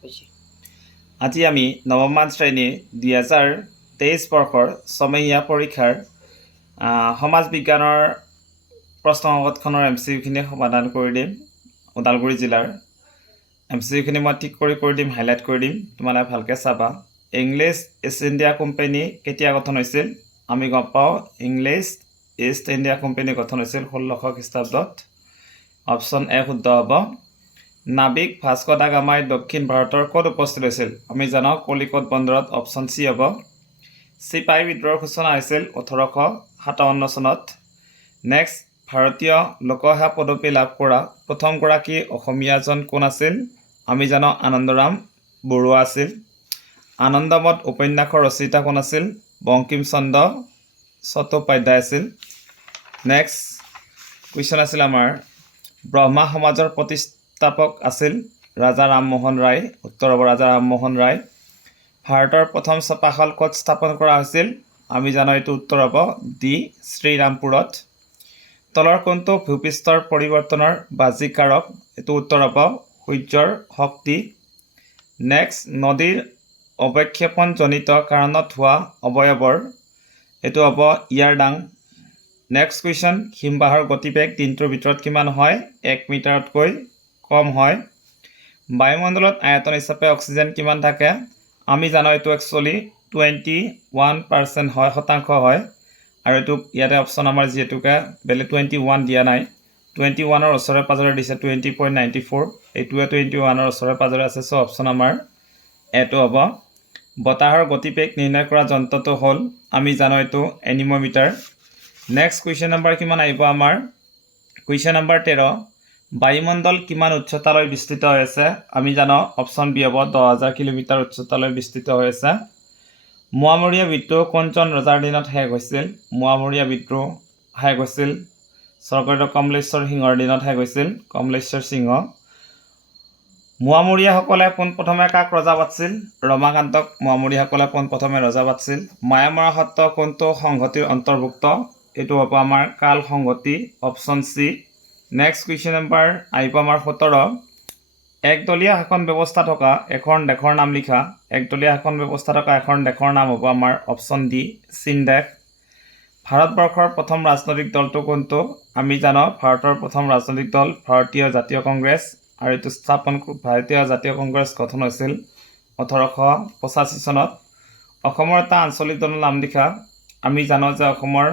আজি আমি নৱমমান শ্ৰেণীৰ 2023 বৰ্ষৰ ছমহীয়া পৰীক্ষাৰ সমাজ বিজ্ঞানৰ প্ৰশ্নকাকতখনৰ MCQ সমাধান কৰি দিম। ওদালগুৰি জিলাৰ MCQ মই ঠিক কৰি দিম, হাইলাইট কৰি দিম, তোমালোকে ভালকৈ চাবা। ইংলিছ ইষ্ট ইণ্ডিয়া কোম্পানী কেতিয়া গঠন হৈছিল? আমি গম পাওঁ ইংলিছ ইষ্ট ইণ্ডিয়া কোম্পানী গঠন হৈছিল 1600 খ্ৰীষ্টাব্দত। অপশ্যন এ শুদ্ধ হ'ব। নাবিক ভাস্কো দা গামাই দক্ষিণ ভাৰতৰ ক'ত উপস্থিত হৈছিল? আমি জানো কলিকত বন্দৰত। অপশ্যন চি হ'ব। চিপাহী বিদ্ৰোহৰ সূচনা হৈছিল 1857 চনত। নেক্সট, ভাৰতীয় লোকসেৱা পদবী লাভ কৰা প্ৰথমগৰাকী অসমীয়াজন কোন আছিল? আমি জানো আনন্দৰাম বৰুৱা আছিল। আনন্দমঠ উপন্যাসৰ ৰচয়িতা কোন আছিল? বংকিম চন্দ্ৰ চট্টোপাধ্যায় আছিল। নেক্সট কুৱেশ্যন আছিল আমাৰ ব্ৰহ্মা সমাজৰ প্ৰতিষ্ঠাপক আছিল ৰাজা ৰামমোহন ৰায়। উত্তৰ হ'ব ৰাজা ৰামমোহন ৰায়। ভাৰতৰ প্ৰথম ছপাশাল ক'ত স্থাপন কৰা হৈছিল? আমি জানো এইটো উত্তৰ হ'ব ডি শ্ৰীৰামপুৰত। তলৰ কোনটো ভূপৃষ্ঠৰ পৰিৱৰ্তনৰ বাহ্যিক কাৰক? এইটো উত্তৰ হ'ব সূৰ্যৰ শক্তি। নেক্সট, নদীৰ অৱক্ষেপণজনিত কাৰণত হোৱা অৱয়বৰ, এইটো হ'ব ইয়াৰডাং। নেক্সট কুৱেশ্যন, হিমবাহৰ গতিবেগ দিনটোৰ ভিতৰত কিমান হয়? 1 মিটাৰতকৈ কম হয়। বায়ুমণ্ডলত আয়তন হিচাপে অক্সিজেন কিমান থাকে? আমি জানো এইটো একচুৱেলি 21% হয়, শতাংশ হয়। আৰু এইটো ইয়াতে অপশ্যন আমাৰ যিহেতুকে বেলেগ 21 দিয়া নাই, 21ৰ ওচৰে পাজৰে দিছে 20.94, এইটোৱে 21ৰ ওচৰে পাজৰে আছে। চ' অপশ্যন আমাৰ এইটো হ'ব। বতাহৰ গতিবেগ নিৰ্ণয় কৰা যন্ত্ৰটো হ'ল, আমি জানো এইটো এনিম'মিটাৰ। নেক্সট কুৱেশ্যন নম্বৰ কিমান আহিব আমাৰ? কুৱেশ্যন নম্বৰ 13, বায়ুমণ্ডল কিমান উচ্চতালৈ বিস্তৃত হৈ আছে? আমি জানো অপশ্যন বি হ'ব 10,000 কিলোমিটাৰ উচ্চতালৈ বিস্তৃত হৈ আছে। মোৱামৰীয়া বিদ্ৰোহ কোনজন ৰজাৰ দিনত শেষ হৈছিল? মোৱামৰীয়া বিদ্ৰোহ শেষ হৈছিল স্বৰ্গদেউ কমলেশ্বৰ সিংহৰ দিনত শেষ হৈছিল, কমলেশ্বৰ সিংহ। মোৱামৰীয়াসকলে পোনপ্ৰথমে কাক ৰজা পাতিছিল? ৰমাকান্তক মোৱামৰীয়াসকলে পোনপ্ৰথমে ৰজা পাতিছিল। মায়ামৰা সত্ৰ কোনটো সংহতিৰ অন্তৰ্ভুক্ত? এইটো হ'ব আমাৰ কাল সংহতি। Option C. Next question number আহিব আমাৰ 17, একদলীয়া শাসন ব্যৱস্থা থকা এখন দেশৰ নাম লিখা। একদলীয়া শাসন ব্যৱস্থা থকা এখন দেশৰ নাম হ'ব আমাৰ অপশ্যন ডি চীন দেশ। ভাৰতবৰ্ষৰ প্ৰথম ৰাজনৈতিক দলটো কোনটো? আমি জানো ভাৰতৰ প্ৰথম ৰাজনৈতিক দল ভাৰতীয় জাতীয় কংগ্ৰেছ। আৰু এইটো ভাৰতীয় জাতীয় কংগ্ৰেছ গঠন হৈছিল 1885 চনত। অসমৰ এটা আঞ্চলিক দলৰ নাম লিখা। আমি জানো যে অসমৰ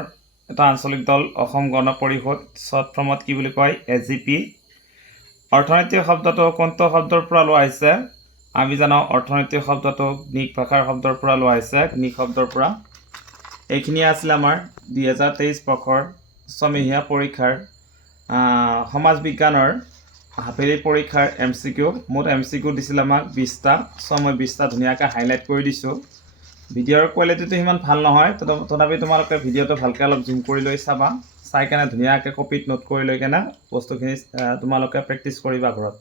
এটা আঞ্চলিক দল অসম গণ পৰিষদ, শ্বৰ্ট ফৰ্মত কি বুলি কয়? AGP। অৰ্থনৈতিক শব্দটো কোনটো শব্দৰ পৰা লোৱা হৈছে? আমি জানো অৰ্থনৈতিক শব্দটো গ্ৰীক ভাষাৰ শব্দৰ পৰা লোৱা হৈছে, গ্ৰীক শব্দৰ পৰা। এইখিনিয়ে আছিলে আমাৰ 2023 বৰ্ষৰ ছমহীয়া পৰীক্ষাৰ সমাজ বিজ্ঞানৰ হাফেলি পৰীক্ষাৰ MCQ। মুঠ MCQ দিছিল আমাক 20টা। চ' মই 20টা ধুনীয়াকৈ হাইলাইট কৰি দিছোঁ। ভিডিঅ'ৰ কোৱালিটিটো সিমান ভাল নহয়, তথাপি তোমালোকে ভিডিঅ'টো ভালকৈ অলপ জুম কৰি লৈ চাবা, চাই কেনে ধুনীয়াকৈ কপিত নোট কৰি লৈ কেনে বস্তুখিনি তোমালোকে প্ৰেক্টিছ কৰিবা ঘৰত।